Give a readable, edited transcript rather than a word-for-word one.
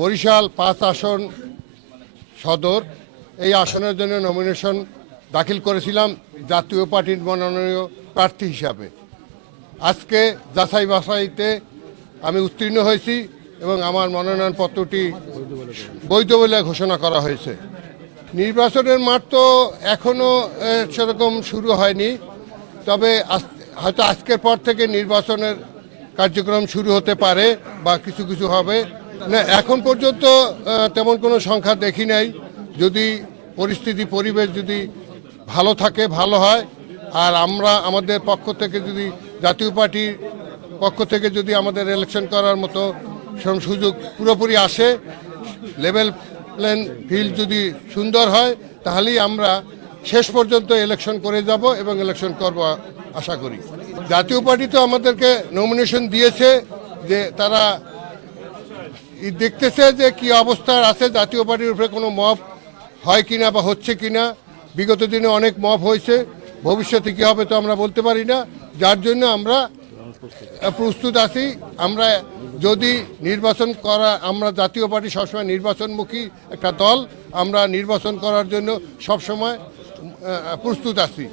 বরিশাল 5 আসন সদর এই আসনের জন্য নমিনেশন দাখিল করেছিলাম জাতীয় পার্টির মনোননীয় প্রার্থী হিসাবে। আজকে যাচাই বাছাইতে আমি উত্তীর্ণ হয়েছি এবং আমার মনোনয়নপত্রটি বৈধ বলে ঘোষণা করা হয়েছে। নির্বাচনের মাঠ তো এখনও সেরকম শুরু হয়নি, তবে হয়তো আজকের পর থেকে নির্বাচনের কার্যক্রম শুরু হতে পারে বা কিছু কিছু হবে না। এখন পর্যন্ত তেমন কোনো সংখ্যা দেখি নাই। যদি পরিস্থিতি পরিবেশ যদি ভালো থাকে ভালো হয়, আর আমরা আমাদের পক্ষ থেকে যদি জাতীয় পার্টির পক্ষ থেকে যদি আমাদের ইলেকশন করার মতো সুযোগ পুরোপুরি আসে, লেভেল প্লেন ফিল্ড যদি সুন্দর হয়, তাহলেই আমরা শেষ পর্যন্ত ইলেকশন করে যাব এবং ইলেকশন করব আশা করি। জাতীয় পার্টি তো আমাদেরকে নমিনেশন দিয়েছে যে তারা দেখতেছে যে কি অবস্থা আছে, জাতীয় পার্টির উপরে কোনো মব হয় কিনা বা হচ্ছে কিনা। বিগত দিনে অনেক মব হয়েছে, ভবিষ্যতে কী হবে তো আমরা বলতে পারি না। যার জন্য আমরা প্রস্তুত আছি। আমরা যদি নির্বাচন করা, আমরা জাতীয় পার্টি সবসময় নির্বাচনমুখী একটা দল, আমরা নির্বাচন করার জন্য সবসময় প্রস্তুত আছি।